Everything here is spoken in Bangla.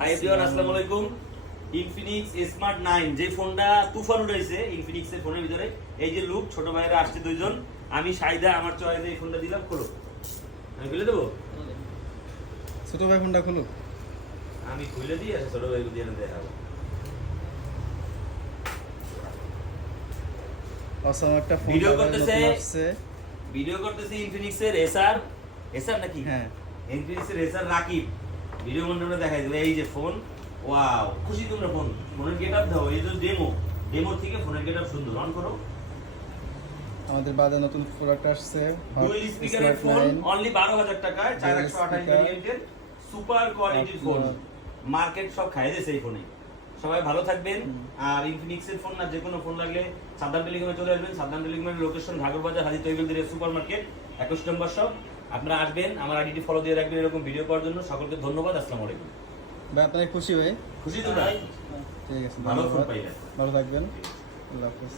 হাই এভরিওয়ান, আসসালামু আলাইকুম। ইনফিনিক্স স্মার্ট 9 যে ফোনটা তুফান উঠাইছে ইনফিনিক্স এর ফোনের ভিতরে, এই যে লুক, ছোট ভাইরা আসছে দুইজন, আমি সাইদা আমার চয়েসে এই ফোনটা দিলাম। খোলো, আমি খুলে দেবো। ছোট ভাই ফোনটা খুলো। আমি খুলে দিই, আচ্ছা ছোট ভাই দিয়ে দেখাবো। অসম একটা ফোন ভিডিও করতেছে ইনফিনিক্স এর এসআর নাকি? হ্যাঁ, ইনফিনিক্স এর এসআর রাকিব। ভিডিও মন্ডপে দেখাই দেবে। এই যে ফোন, ওয়াও, খুশি তোমরা? ফোনের গেটআপ দাও, এই যে ডেমো থেকে ফোনের গেটআপ সুন্দর। অন করো। আমাদের বাজারে নতুন প্রোডাক্ট আসছে, ডুয়াল স্পিকারের ফোন, অনলি 12000 টাকায়, 4128 ভেরিয়েন্টের সুপার কোয়ালিটির ফোন। মার্কেট সব খাইয়ে দিয়েছে এই ফোনে। সবাই ভালো থাকবেন। আর ইনফিনিক্স এর ফোন না যে কোনো ফোন লাগলে সাদ্দাম টেলিকমে চলে আসবেন। সাদ্দাম টেলিকমের লোকেশন ঘাগর বাজার, হাজী তৈবুল দিনের সুপার মার্কেট, 21 নম্বর শপ। আপনারা আসবেন, আমার আইডিটি ফলো দিয়ে রাখবেন এরকম ভিডিও পাওয়ার জন্য। সকলকে ধন্যবাদ। আসসালামু আলাইকুম। ভাই আপনারা খুশি হয়ে? খুশি তোমরা? ঠিক আছে, ভালো ফোন পাইলেন। ভালো থাকবেন। আল্লাহ হাফেজ।